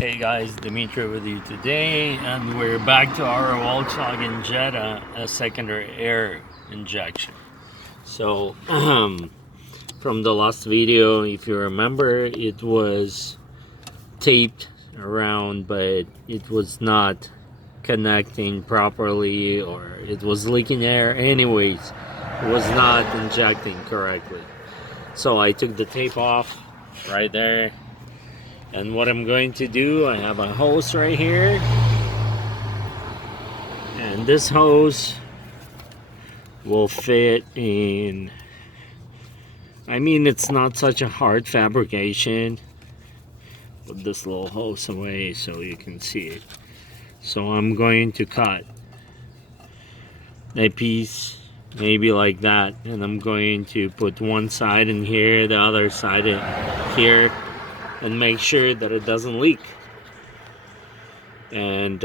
Hey guys, Dimitri with you today, and we're back to our Volkswagen Jetta, a secondary air injection. So, from the last video, if you remember, it was taped around, but it was not connecting properly, or it was leaking air. Anyways, it was not injecting correctly. So I took the tape off right there. And what I'm going to do, I have a hose right here, and this hose will fit in. I mean, it's not such a hard fabrication. Put this little hose away so you can see it. So I'm going to cut a piece maybe like that, and I'm going to put one side in here, the other side in here, and make sure that it doesn't leak. And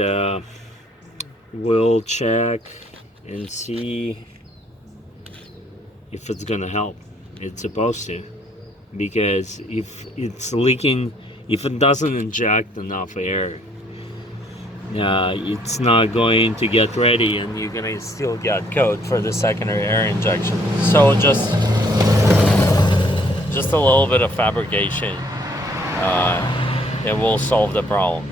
we'll check and see if it's gonna help. It's supposed to, because if it's leaking, if it doesn't inject enough air, it's not going to get ready, and you're gonna still get code for the secondary air injection. So just a little bit of fabrication, it will solve the problem.